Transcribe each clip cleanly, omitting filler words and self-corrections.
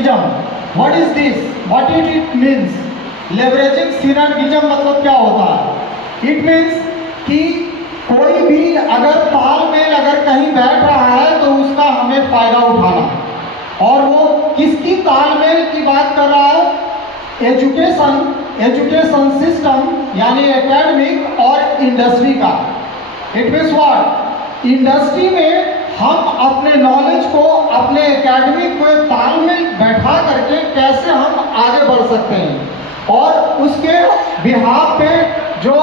synergism. What is this? What it means? Leveraging synergism मतलब क्या होता है? It means कि कोई भी अगर तालमेल अगर कहीं बैठ रहा है तो उसका हमें फायदा उठाना, और वो किसकी तालमेल की बात कर रहा है? एजुकेशन सिस्टम यानी एकेडमिक और इंडस्ट्री का। It means what? इंडस्ट्री में हम अपने नॉलेज को अपने एकेडमिक को तालमेल बैठा करके कैसे हम आगे बढ़ सकते हैं, और उसके बिहाफ पे जो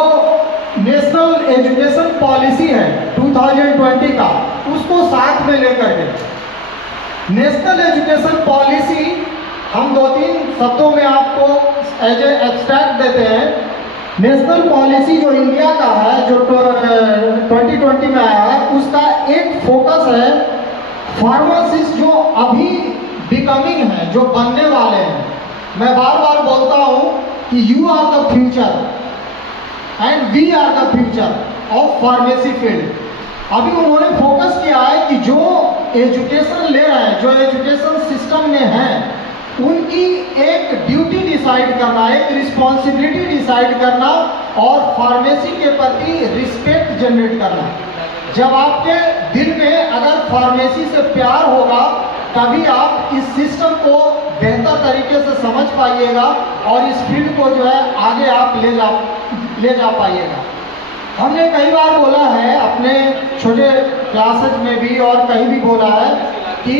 नेशनल एजुकेशन पॉलिसी है 2020 का, उसको साथ में लेकर के नेशनल एजुकेशन पॉलिसी हम 2-3 शब्दों में आपको एज ए एब्स्ट्रैक्ट देते हैं। नेशनल पॉलिसी जो इंडिया का है, जो 2020 में आया है, उसका एक फोकस है फार्मासिस्ट जो अभी बिकमिंग है, जो बनने वाले हैं। मैं बार बार बोलता हूँ कि you are the future and we are the future of pharmacy field. अभी उन्होंने फोकस किया है कि जो एजुकेशन ले रहे हैं, जो एजुकेशन सिस्टम में हैं, उनकी एक ड्यूटी डिसाइड करना, एक रिस्पॉन्सिबिलिटी डिसाइड करना और फार्मेसी के प्रति रिस्पेक्ट जनरेट करना। जब आपके दिल में अगर फार्मेसी से प्यार होगा तभी आप इस सिस्टम को बेहतर तरीके से समझ पाइएगा और इस फील्ड को जो है आगे आप ले जा पाइएगा। हमने कई बार बोला है अपने छोटे क्लासेज में भी और कहीं भी बोला है कि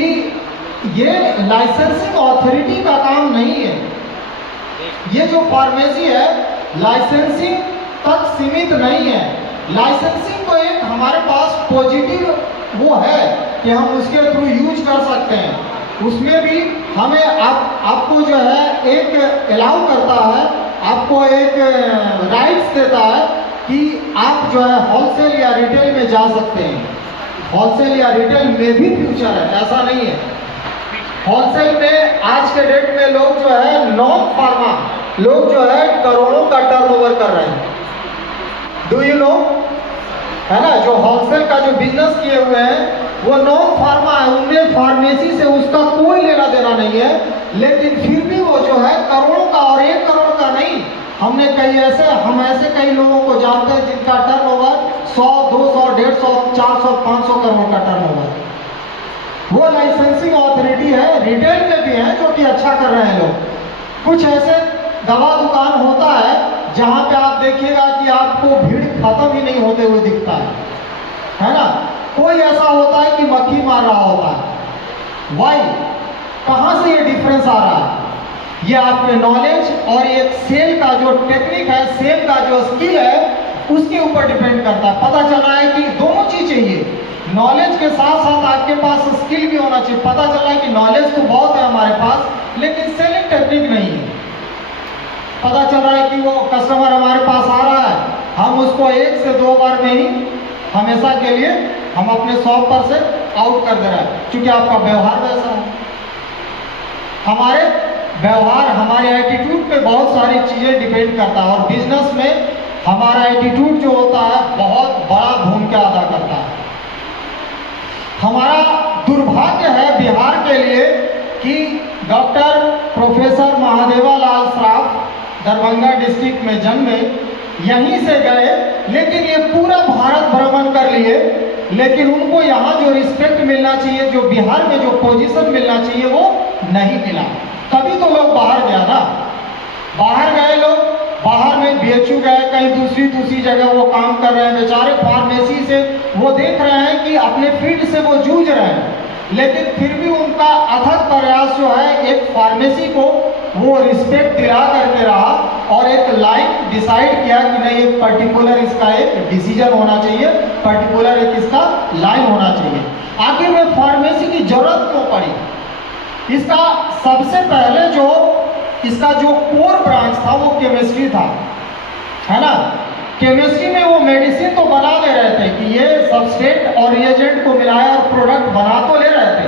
ये लाइसेंसिंग अथॉरिटी का काम नहीं है। ये जो फार्मेसी है लाइसेंसिंग तक सीमित नहीं है। लाइसेंसिंग तो एक हमारे पास पॉजिटिव वो है कि हम उसके थ्रू यूज कर सकते हैं। उसमें भी हमें आपको जो है एक अलाउ करता है, आपको एक राइट्स देता है कि आप जो है होलसेल या रिटेल में जा सकते हैं। होलसेल या रिटेल में भी फ्यूचर है, ऐसा नहीं है। होलसेल में आज के डेट में लोग जो है नॉन फार्मा लोग जो है करोड़ों का टर्नओवर कर रहे हैं। Do you know? है ना, जो होलसेल का जो बिजनेस किए हुए हैं वो नॉन फार्मा है, उनमें फार्मेसी से उसका कोई लेना देना नहीं है, लेकिन फिर भी वो जो है करोड़ों का, और 1 करोड़ का नहीं। हम ऐसे कई लोगों को जानते हैं जिनका टर्नओवर 100, 200, 150, 400, 500 करोड़ का टर्नओवर। वो लाइसेंसिंग अथॉरिटी है। रिटेल में भी है जो कि अच्छा कर रहे हैं लोग। कुछ ऐसे दवा दुकान होता है जहाँ पे आप देखिएगा कि आपको भीड़ खत्म ही नहीं होते हुए दिखता है ना। कोई ऐसा होता है कि मक्खी मार रहा होता है। वाई? कहाँ से ये डिफरेंस आ रहा है? ये आपके नॉलेज और एक सेल का जो टेक्निक है, सेल का जो स्किल है, उसके ऊपर डिपेंड करता है। पता चल रहा है कि दोनों चीज चाहिए। नॉलेज के साथ साथ आपके पास स्किल भी होना चाहिए। पता चल रहा है कि नॉलेज तो बहुत है हमारे पास, लेकिन सेलिंग टेक्निक नहीं है। पता चल रहा है कि वो कस्टमर हमारे पास आ रहा है, हम उसको 1 से 2 बार में ही हमेशा के लिए हम अपने शॉप पर से आउट कर दे रहे हैं, क्योंकि आपका व्यवहार वैसा है। हमारे व्यवहार, हमारे एटीट्यूड पे बहुत सारी चीज़ें डिपेंड करता है, और बिजनेस में हमारा एटीट्यूड जो होता है बहुत बड़ा भूमिका अदा करता है। हमारा दुर्भाग्य है बिहार के लिए कि डॉक्टर प्रोफेसर महादेवा लाल श्राफ दरभंगा डिस्ट्रिक्ट में जन्मे, यहीं से गए, लेकिन ये पूरा भारत भ्रमण कर लिए, लेकिन उनको यहाँ जो रिस्पेक्ट मिलना चाहिए, जो बिहार में जो पोजीशन मिलना चाहिए, वो नहीं मिला। तभी तो लोग बाहर गया ना, बाहर गए लोग, बाहर में बीएचयू गए, कहीं दूसरी जगह वो काम कर रहे हैं। बेचारे फार्मेसी से वो देख रहे हैं कि अपने फील्ड से वो जूझ रहे हैं, लेकिन फिर भी उनका अथक प्रयास जो है एक फार्मेसी को वो रिस्पेक्ट दिला करके रहा, और एक लाइन डिसाइड किया कि नहीं, एक पर्टिकुलर इसका एक डिसीजन होना चाहिए, पर्टिकुलर एक इसका लाइन होना चाहिए। आखिर में फार्मेसी की जरूरत क्यों पड़ी? इसका सबसे पहले जो इसका जो कोर ब्रांच था वो केमिस्ट्री था, है ना। केमिस्ट्री में वो मेडिसिन तो बना दे रहे थे कि ये सबस्ट्रेट और रिएजेंट को मिलाया और प्रोडक्ट बना तो ले रहे थे,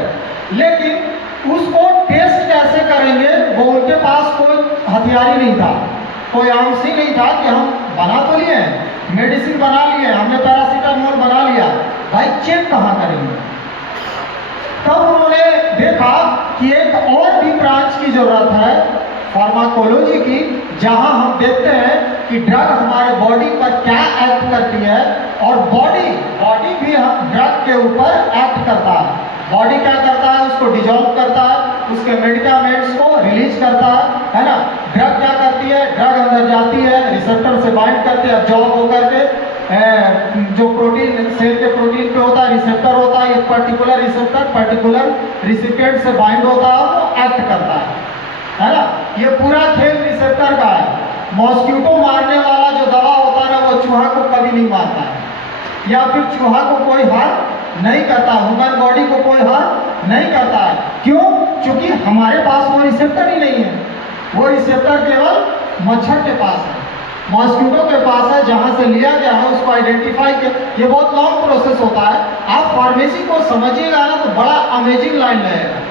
लेकिन उसको टेस्ट कैसे करेंगे वो उनके पास कोई हथियार ही नहीं था, कोई आर्म्स ही नहीं था कि हम बना तो लिए हैं, मेडिसिन बना लिए, हमने पैरासीटामोल बना लिया, भाई चेक कहाँ करेंगे? तब उन्होंने देखा कि एक और भी ब्रांच की जरूरत है फार्माकोलॉजी की, जहां हम देखते हैं कि ड्रग हमारे बॉडी पर क्या एक्ट करती है और बॉडी भी ड्रग के ऊपर एक्ट करता है। बॉडी क्या करता है, उसको डिजॉल्व करता है, उसके मेडिकामेंट्स को रिलीज करता है ना। ड्रग क्या करती है, ड्रग अंदर जाती है, रिसेप्टर से बाइंड करती है, अब्जॉर्ब होकर के जो प्रोटीन सेल के प्रोटीन पे होता है, रिसेप्टर होता है, एक पर्टिकुलर रिसेप्टर पर्टिकुलर रिसिपिएंट से बाइंड होता है, वो एक्ट करता है ना। ये पूरा खेल रिसेप्टर का है। मॉस्किटो मारने वाला जो दवा होता है ना, वो चूहा को कभी नहीं मारता है, या फिर चूहा को कोई हार नहीं करता, ह्यूमन बॉडी को कोई हार नहीं करता है। क्यों? क्योंकि हमारे पास वो रिसेप्टर ही नहीं है। वो रिसेप्टर केवल मच्छर के पास है, मॉस्किटो के पास है, जहां से लिया गया है उसको आइडेंटिफाई किया। ये बहुत लॉन्ग प्रोसेस होता है। आप फार्मेसी को समझिएगा ना तो बड़ा अमेजिंग लाइन लगेगा।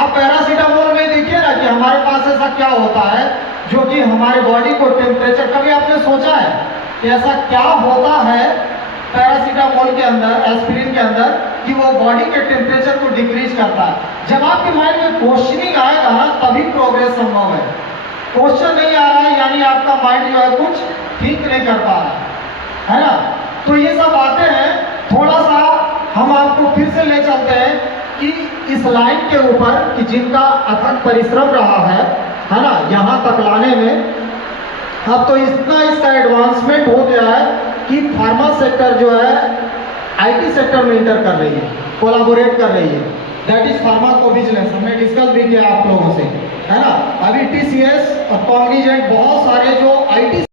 आप पैरासीटामोल में देखिए ना कि हमारे पास ऐसा क्या होता है जो कि हमारे बॉडी को टेम्परेचर, कभी आपने सोचा है कि ऐसा क्या होता है पैरासीटामोल के अंदर, एस्पिरिन के अंदर, कि वो बॉडी के टेम्परेचर को डिक्रीज करता है। जब आपके माइंड में क्वेश्चनिंग आएगा ना तभी प्रोग्रेस संभव है। क्वेश्चन नहीं आ रहा है यानी आपका माइंड जो है कुछ ठीक नहीं कर पा रहा है ना। तो ये सब बातें हैं। थोड़ा सा हम आपको फिर से ले चलते हैं कि इस लाइन के ऊपर कि जिनका अथक परिश्रम रहा है ना, यहाँ तक लाने में। अब तो इतना इसका एडवांसमेंट हो गया है कि फार्मा सेक्टर जो है आईटी सेक्टर में इंटर कर रही है, कोलैबोरेट कर रही है। That is pharmacovigilance. हमने डिस्कस भी किया आप लोगों से, है ना। अभी टीसीएस और कॉग्निजेंट बहुत सारे जो आईटी